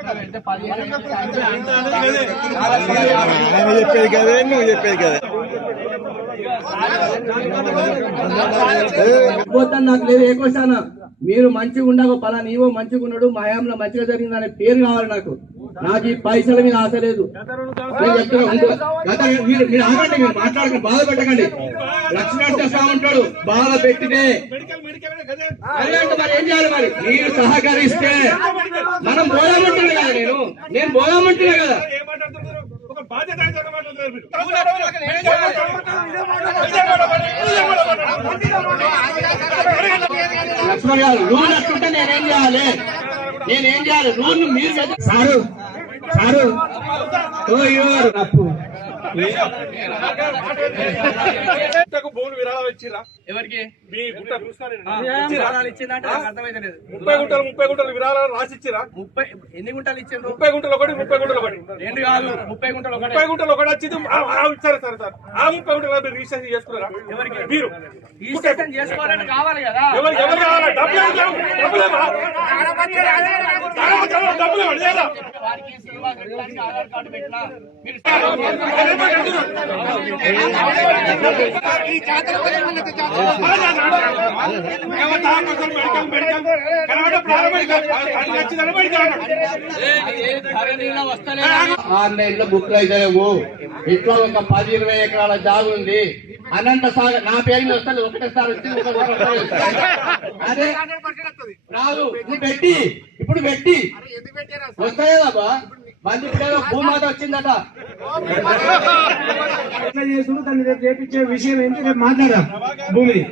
ఆయన చెప్పేది కదే నువ్వు చెప్పేది కదే పోతాను నాకు లేదు ఏ క్వశ్చన్? మీరు మంచిగా ఉండక పలానా నీవో మంచిగా ఉన్నాడు మా హయాంలో మంచిగా జరిగింది అనే పేరు కావాలి నాకు. నాకు ఈ పైసల మీద ఆశ లేదు. మీరు ఆగండి మీరు మాట్లాడకండి బాధ పెట్టకండి. ఉంటాడు బాధ మరి ఏం చేయాలి మరి? మీరు సహకరిస్తే. మనం పోదామంటున్నా కదా నేను. నేను పోదామంటున్నా కదా. లక్ష్మణ్ గారు రూల్ అట్టుంటే నేనేం చేయాలి? నేనేం చేయాలి? రూల్ మీరు సారు సారు ఓ యువర్ భూములు విరాళాలు ఇచ్చిరా ఎవరికి? మీ ముప్పై గుంటలు ముప్పై గుంటలు విరాళాలు రాసి ఇచ్చిరా ముప్పై ఎన్ని గుంటలు ఇచ్చిండ్రు? ముప్పై గుంటలు ఒకటి ముప్పై గుంటలు ఒకటి. రెండు కాదు ముప్పై గుంటలు ఒకటే. ముప్పై గుంటలు ఒకటి వచ్చింది. ఆ, ఆ, సరే సరే ఆ ముప్పై గుంటలు మీరు రిజిస్ట్రేషన్ చేసుకున్నారా? ఎవరికి? మీరు. ఈ స్టేషన్ చేసుకోవాలని కావాలి కదా. ఎవరు ఎవరు కావాలా? డబ్బులు? డబ్బులు ఏమా? డబ్బులు ఏమా? డబ్బులు ఏమా? లేదా? వారికి సినిమా కట్టడానికి ఆధార్ కార్డు పెట్టినా మీరు ఏమో తాపత్రయం, మెడికల్, మెడికల్. ఆన్లైన్లో బుక్ అయితలేవు ఇట్లా ఒక పది ఇరవై ఎకరాల జాగు ఉంది. అనంత సాగర్ నా పేరు మీద వస్తుంది ఒకటేసారి వచ్చి అదే రాదు ఇప్పుడు పెట్టి ఇప్పుడు పెట్టి. వస్తాయి కదా మంది భూమాత వచ్చిందట. చేసుడు చేసుకుంటూ దాన్ని రేపు చేపించే విషయం ఏంటి? రేపు మాట్లాడదాం. భూమిని.